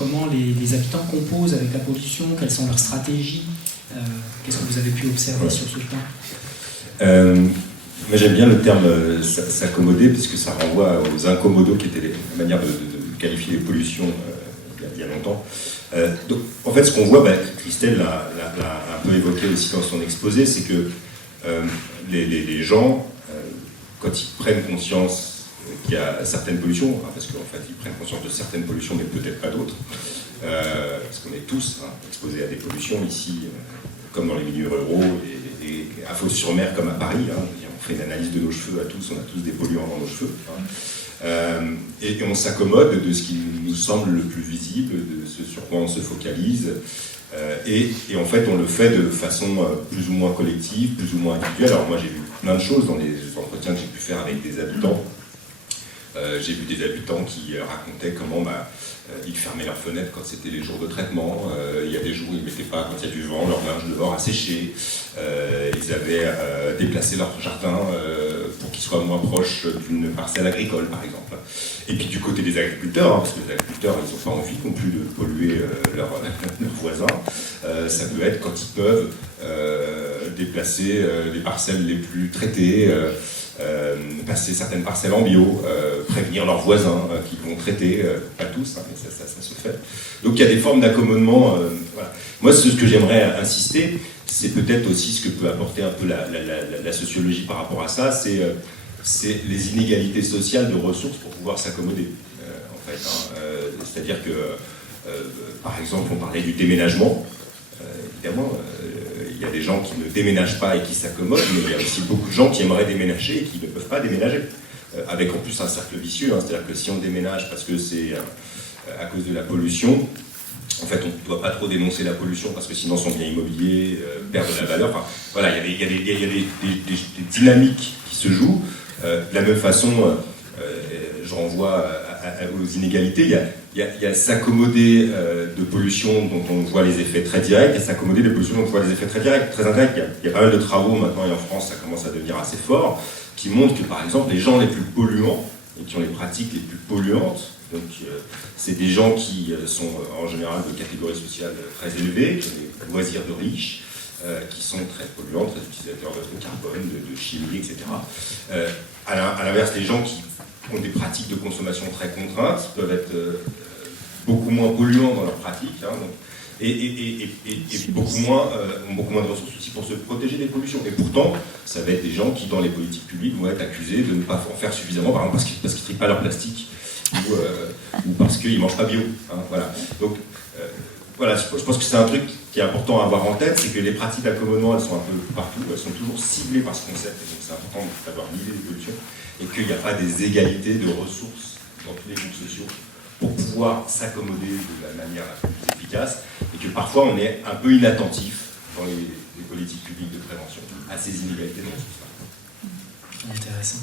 comment les habitants composent avec la pollution, quelles sont leurs stratégies, qu'est-ce que vous avez pu observer sur ce plan? Moi j'aime bien le terme s'accommoder, puisque ça renvoie aux incommodos qui étaient la manière de qualifier les pollutions il y a longtemps. Donc, en fait, ce qu'on voit, Christelle l'a un peu évoqué aussi dans son exposé, c'est que les gens, quand ils prennent conscience qu'il y a certaines pollutions, parce qu'en fait ils prennent conscience de certaines pollutions, mais peut-être pas d'autres, parce qu'on est tous exposés à des pollutions ici, comme dans les milieux ruraux, et à Fos-sur-Mer comme à Paris. On fait une analyse de nos cheveux à tous, on a tous des polluants dans nos cheveux. Et on s'accommode de ce qui nous semble le plus visible, de ce sur quoi on se focalise. Et en fait, on le fait de façon plus ou moins collective, plus ou moins individuelle. Alors moi, j'ai vu plein de choses dans les entretiens que j'ai pu faire avec des habitants. J'ai vu des habitants qui racontaient comment ils fermaient leurs fenêtres quand c'était les jours de traitement. Il y a des jours où ils ne mettaient pas, quand il y a du vent, leur linge dehors à sécher. Ils avaient déplacé leur jardin pour qu'il soit moins proche d'une parcelle agricole, par exemple. Et puis du côté des agriculteurs, parce que les agriculteurs, ils n'ont pas envie non plus de polluer leurs voisins, ça peut être quand ils peuvent déplacer les parcelles les plus traitées, passer certaines parcelles en bio, prévenir leurs voisins qui vont traiter, pas tous, mais ça se fait. Donc il y a des formes d'accommodement. Voilà. Moi, ce que j'aimerais insister, c'est peut-être aussi ce que peut apporter un peu la sociologie par rapport à ça, c'est les inégalités sociales de ressources pour pouvoir s'accommoder, en fait. C'est-à-dire que, par exemple, on parlait du déménagement. Évidemment, il y a des gens qui ne déménagent pas et qui s'accommodent, mais il y a aussi beaucoup de gens qui aimeraient déménager et qui ne peuvent pas déménager. Avec en plus un cercle vicieux, c'est-à-dire que si on déménage parce que c'est à cause de la pollution, en fait on ne doit pas trop dénoncer la pollution parce que sinon son bien immobilier perd de la valeur. Enfin, voilà, il y a des dynamiques qui se jouent. De la même façon, je renvoie aux inégalités, il y a s'accommoder de pollution dont on voit les effets très directs, et s'accommoder de pollution dont on voit les effets très directs, très indirects. Il y a pas mal de travaux maintenant, et en France ça commence à devenir assez fort, qui montrent que par exemple les gens les plus polluants, et qui ont les pratiques les plus polluantes, donc c'est des gens qui sont en général de catégorie sociale très élevée, qui ont des loisirs de riches, qui sont très polluants, très utilisateurs de carbone, de chimie, etc. À l'inverse, les gens qui ont des pratiques de consommation très contraintes peuvent être beaucoup moins polluants dans leurs pratiques, et ont beaucoup moins de ressources aussi pour se protéger des pollutions. Et pourtant, ça va être des gens qui, dans les politiques publiques, vont être accusés de ne pas en faire suffisamment, par exemple parce qu'ils ne trient pas leur plastique, ou parce qu'ils ne mangent pas bio. Voilà. Donc, voilà, je pense que c'est un truc qui est important à avoir en tête, c'est que les pratiques d'accommodement, elles sont un peu partout, elles sont toujours ciblées par ce concept, et donc c'est important d'avoir une idée des pollutions, et qu'il n'y a pas des égalités de ressources dans tous les groupes sociaux pour pouvoir s'accommoder de la manière la plus efficace, et que parfois on est un peu inattentif dans les politiques publiques de prévention à ces inégalités de ressources. Intéressant.